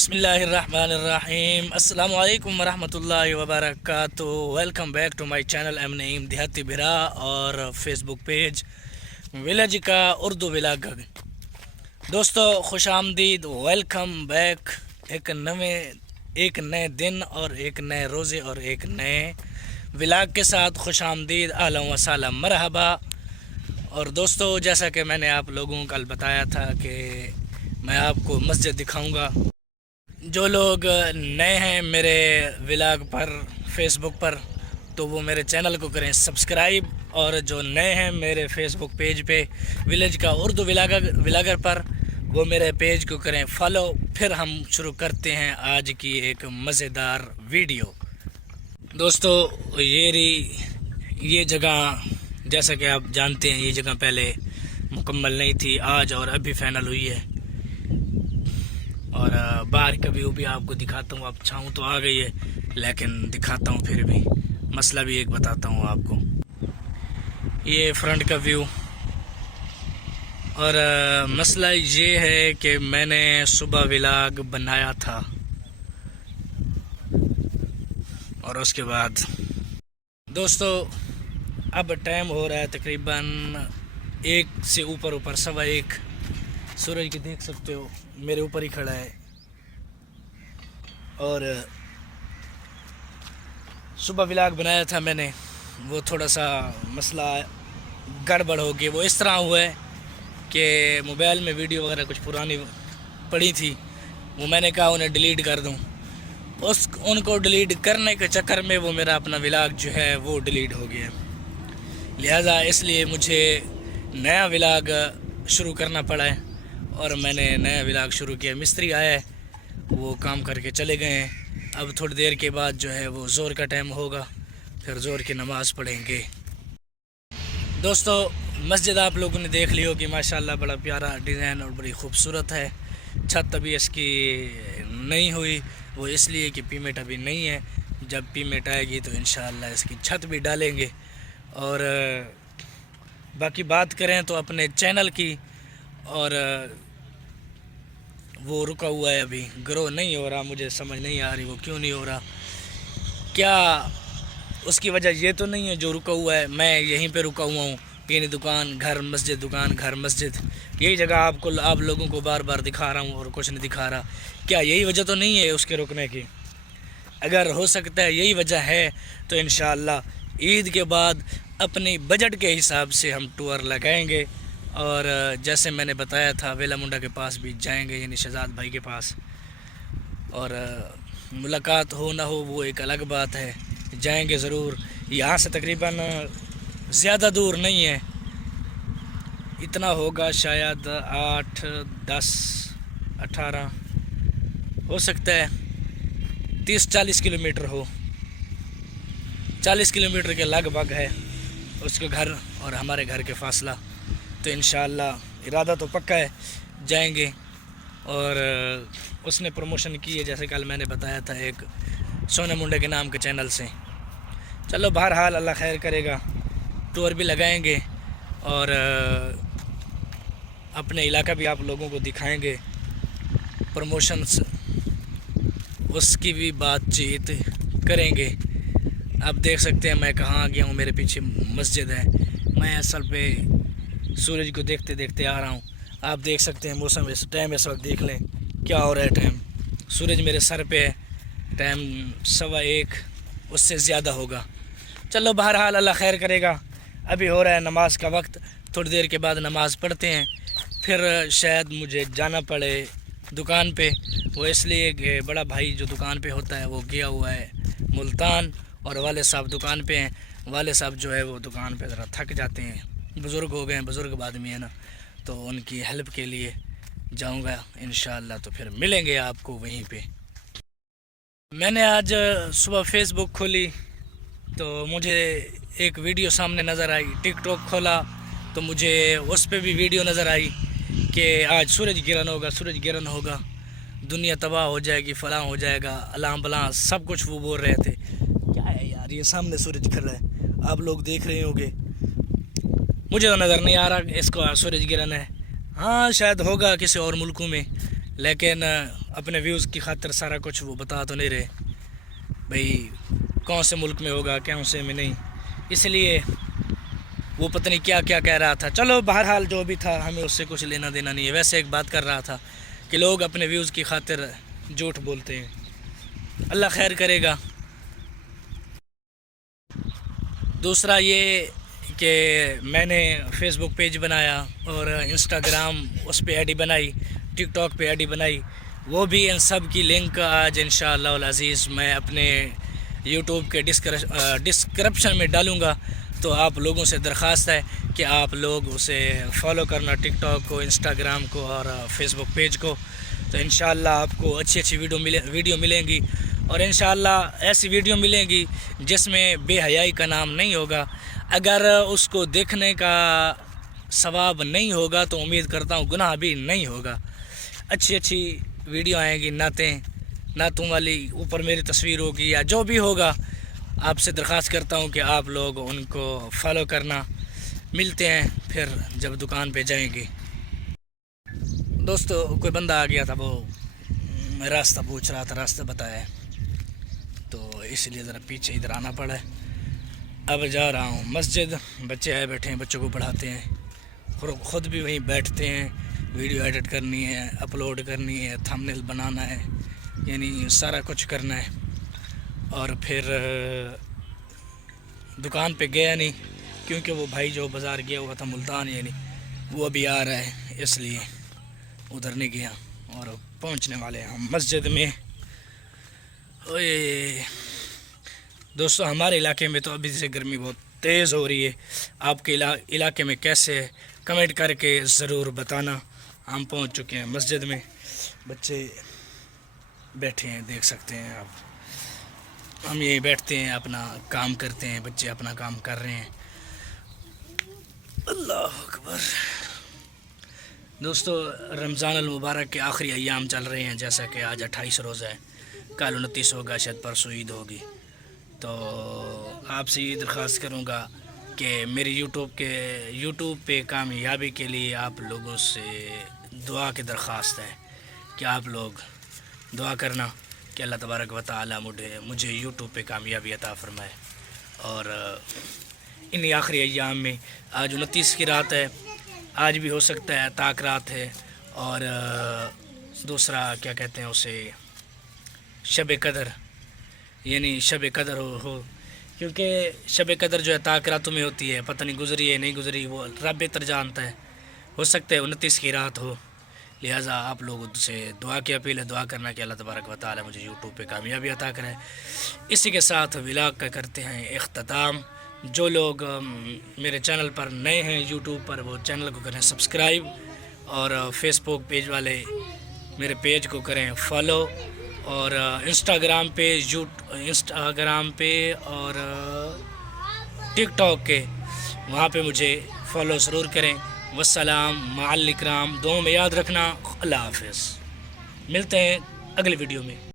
بسم اللہ الرحمن الرحیم۔ السلام علیکم ورحمۃ اللہ وبرکاتہ۔ Welcome back to my channel M Naeem Dehati بھرا اور فیس بک پیج ولیج کا اردو ولاگر۔ دوستو خوش آمدید، ویلکم بیک ایک نئے دن اور ایک نئے روزے اور ایک نئے ولاگ کے ساتھ خوش آمدید، اہلا و سہلا، مرحبا۔ اور دوستو جیسا کہ میں نے آپ لوگوں کو کل بتایا تھا کہ میں آپ کو مسجد دکھاؤں گا۔ جو لوگ نئے ہیں میرے ولاگ پر فیس بک پر تو وہ میرے چینل کو کریں سبسکرائب، اور جو نئے ہیں میرے فیس بک پیج پہ ولیج کا اردو ولاگر پر وہ میرے پیج کو کریں فالو۔ پھر ہم شروع کرتے ہیں آج کی ایک مزیدار ویڈیو۔ دوستو یہ جگہ جیسا کہ آپ جانتے ہیں، یہ جگہ پہلے مکمل نہیں تھی، آج اور ابھی فائنل ہوئی ہے۔ اور باہر کا ویو بھی آپ کو دکھاتا ہوں۔ اب چھاؤں تو آ گئی ہے لیکن دکھاتا ہوں، پھر بھی مسئلہ بھی ایک بتاتا ہوں آپ کو۔ یہ فرنٹ کا ویو، اور مسئلہ یہ ہے کہ میں نے صبح ولاگ بنایا تھا اور اس کے بعد دوستو اب ٹائم ہو رہا ہے تقریباً 1 سے اوپر 1:15۔ سورج کی دیکھ سکتے ہو میرے اوپر ہی کھڑا ہے، اور صبح ولاگ بنایا تھا میں نے، وہ تھوڑا سا مسئلہ گڑبڑ ہو گیا۔ وہ اس طرح ہوا ہے کہ موبائل میں ویڈیو وغیرہ کچھ پرانی پڑی تھی، وہ میں نے کہا انہیں ڈیلیٹ کر دوں۔ ان کو ڈیلیٹ کرنے کے چکر میں وہ میرا اپنا ولاگ جو ہے وہ ڈیلیٹ ہو گیا، لہذا اس لیے مجھے نیا ولاگ شروع کرنا پڑا ہے۔ اور میں نے نیا ولاگ شروع کیا۔ مستری آیا ہے، وہ کام کر کے چلے گئے ہیں۔ اب تھوڑی دیر کے بعد جو ہے وہ زور کا ٹائم ہوگا، پھر زور کی نماز پڑھیں گے۔ دوستو مسجد آپ لوگوں نے دیکھ لی ہوگی، ماشاءاللہ بڑا پیارا ڈیزائن اور بڑی خوبصورت ہے۔ چھت ابھی اس کی نہیں ہوئی، وہ اس لیے کہ پیمنٹ ابھی نہیں ہے، جب پیمنٹ آئے گی تو انشاءاللہ اس کی چھت بھی ڈالیں گے۔ اور باقی بات کریں تو اپنے چینل کی، اور وہ رکا ہوا ہے، ابھی گرو نہیں ہو رہا، مجھے سمجھ نہیں آ رہی وہ کیوں نہیں ہو رہا۔ کیا اس کی وجہ یہ تو نہیں ہے جو رکا ہوا ہے، میں یہیں پہ رکا ہوا ہوں، یعنی دکان گھر مسجد، دکان گھر مسجد، یہی جگہ آپ لوگوں کو بار بار دکھا رہا ہوں اور کچھ نہیں دکھا رہا۔ کیا یہی وجہ تو نہیں ہے اس کے رکنے کی؟ اگر ہو سکتا ہے یہی وجہ ہے تو انشاءاللہ عید کے بعد اپنی بجٹ کے حساب سے ہم ٹور لگائیں گے، اور جیسے میں نے بتایا تھا ویلا منڈا کے پاس بھی جائیں گے، یعنی شہزاد بھائی کے پاس۔ اور ملاقات ہو نہ ہو وہ ایک الگ بات ہے، جائیں گے ضرور۔ یہاں سے تقریباً زیادہ دور نہیں ہے، اتنا ہوگا شاید 8 10 18 ہو سکتا ہے، 30-40 کلومیٹر ہو، 40 کلومیٹر کے لگ بھگ ہے اس کے گھر اور ہمارے گھر کے فاصلہ۔ تو انشاءاللہ ارادہ تو پکا ہے، جائیں گے۔ اور اس نے پروموشن کی ہے، جیسے کل میں نے بتایا تھا، ایک سونا منڈے کے نام کے چینل سے۔ چلو بہرحال اللہ خیر کرے گا، ٹور بھی لگائیں گے اور اپنے علاقہ بھی آپ لوگوں کو دکھائیں گے، پروموشنز اس کی بھی بات چیت کریں گے۔ آپ دیکھ سکتے ہیں میں کہاں گیا ہوں، میرے پیچھے مسجد ہے، میں اصل پہ سورج کو دیکھتے دیکھتے آ رہا ہوں۔ آپ دیکھ سکتے ہیں موسم، اس ٹائم اس وقت دیکھ لیں کیا ہو رہا ہے ٹائم، سورج میرے سر پہ ہے، ٹائم 1:15 اس سے زیادہ ہوگا۔ چلو بہرحال اللہ خیر کرے گا۔ ابھی ہو رہا ہے نماز کا وقت، تھوڑی دیر کے بعد نماز پڑھتے ہیں، پھر شاید مجھے جانا پڑے دکان پہ، وہ اس لیے کہ بڑا بھائی جو دکان پہ ہوتا ہے وہ گیا ہوا ہے ملتان، اور والد صاحب دکان پہ ہیں۔ والد صاحب جو ہے وہ دکان پہ ذرا تھک جاتے ہیں، بزرگ ہو گئے ہیں، بزرگ آدمی ہے نا، تو ان کی ہیلپ کے لیے جاؤں گا انشاءاللہ۔ تو پھر ملیں گے آپ کو وہیں پہ۔ میں نے آج صبح فیس بک کھولی تو مجھے ایک ویڈیو سامنے نظر آئی، ٹک ٹاک کھولا تو مجھے اس پہ بھی ویڈیو نظر آئی کہ آج سورج گرہن ہوگا، دنیا تباہ ہو جائے گی، فلاں ہو جائے گا، الاں بلاں سب کچھ وہ بول رہے تھے۔ کیا ہے یار، یہ سامنے سورج کھڑا ہے، آپ لوگ دیکھ رہے ہوں گے، مجھے تو نظر نہیں آ رہا اس کو سورج گرہن ہے۔ ہاں شاید ہوگا کسی اور ملکوں میں، لیکن اپنے ویوز کی خاطر سارا کچھ وہ بتا تو نہیں رہے بھئی کون سے ملک میں ہوگا کون سے میں نہیں، اس لیے وہ پتہ نہیں کیا کیا کہہ رہا تھا. چلو بہرحال جو بھی تھا ہمیں اس سے کچھ لینا دینا نہیں ہے. ویسے ایک بات کر رہا تھا کہ لوگ اپنے ویوز کی خاطر جھوٹ بولتے ہیں. اللہ خیر کرے گا. دوسرا یہ کہ میں نے فیس بک پیج بنایا اور انسٹاگرام اس پہ آئی ڈی بنائی، ٹک ٹاک پہ آئی ڈی بنائی. وہ بھی ان سب کی لنک آج انشاءاللہ العزیز میں اپنے یوٹیوب کے ڈسکرپشن میں ڈالوں گا. تو آپ لوگوں سے درخواست ہے کہ آپ لوگ اسے فالو کرنا، ٹک ٹاک کو، انسٹاگرام کو اور فیس بک پیج کو. تو انشاءاللہ آپ کو اچھی ویڈیو ملیں گی، اور انشاءاللہ ایسی ویڈیو ملیں گی جس میں بے حیائی کا نام نہیں ہوگا. اگر اس کو دیکھنے کا ثواب نہیں ہوگا تو امید کرتا ہوں گناہ بھی نہیں ہوگا. اچھی ویڈیو آئیں گی، نعتوں والی، اوپر میری تصویر ہوگی یا جو بھی ہوگا. آپ سے درخواست کرتا ہوں کہ آپ لوگ ان کو فالو کرنا. ملتے ہیں پھر جب دکان پہ جائیں گے. دوستو کوئی بندہ آ گیا تھا، وہ راستہ پوچھ رہا تھا، راستہ بتایا، تو اس لیے ذرا پیچھے ادھر آنا پڑا ہے. اب جا رہا ہوں مسجد. بچے آئے بیٹھے ہیں، بچوں کو پڑھاتے ہیں، خود بھی وہیں بیٹھتے ہیں. ویڈیو ایڈٹ کرنی ہے، اپلوڈ کرنی ہے، تھمبنیل بنانا ہے، یعنی سارا کچھ کرنا ہے. اور پھر دکان پہ گیا نہیں کیونکہ وہ بھائی جو بازار گیا ہوا تھا ملتان، یعنی وہ ابھی آ رہا ہے، اس لیے ادھر نہیں گیا. اور پہنچنے والے ہیں ہم مسجد میں. دوستو ہمارے علاقے میں تو ابھی سے گرمی بہت تیز ہو رہی ہے. آپ کے علاقے میں کیسے، کمنٹ کر کے ضرور بتانا. ہم پہنچ چکے ہیں مسجد میں. بچے بیٹھے ہیں، دیکھ سکتے ہیں آپ. ہم یہیں بیٹھتے ہیں، اپنا کام کرتے ہیں، بچے اپنا کام کر رہے ہیں. اللہ اکبر. دوستو رمضان المبارک کے آخری ایام چل رہے ہیں. جیسا کہ آج 28 روزہ ہے، کل 29 ہوگا، شاید پرسوں عید ہوگی. تو آپ سے یہ درخواست کروں گا کہ میری یوٹیوب پہ کامیابی کے لیے آپ لوگوں سے دعا کی درخواست ہے کہ آپ لوگ دعا کرنا کہ اللہ تبارک و تعالی مجھے یوٹیوب پہ کامیابی عطا فرمائے. اور انہی آخری ایام میں آج 29 کی رات ہے، آج بھی ہو سکتا ہے طاق رات ہے. اور دوسرا کیا کہتے ہیں اسے، شب قدر، یعنی شب قدر ہو کیونکہ شب قدر جو ہے طاق راتوں میں ہوتی ہے. پتہ نہیں گزری ہے نہیں گزری، وہ رب بہتر جانتا ہے. ہو سکتا ہے 29 کی رات ہو. لہٰذا آپ لوگوں سے دعا کی اپیل ہے، دعا کرنا کہ اللہ تبارک و تعالی مجھے یوٹیوب پہ کامیابی عطا کرے. اسی کے ساتھ ولاگ کا کرتے ہیں اختتام. جو لوگ میرے چینل پر نئے ہیں یوٹیوب پر، وہ چینل کو کریں سبسکرائب، اور فیس بک پیج والے میرے پیج کو کریں فالو. اور انسٹاگرام پہ اور ٹک ٹاک کے وہاں پہ مجھے فالو ضرور کریں. والسلام مع الاکرام. دعاؤں میں یاد رکھنا. اللہ حافظ. ملتے ہیں اگلی ویڈیو میں.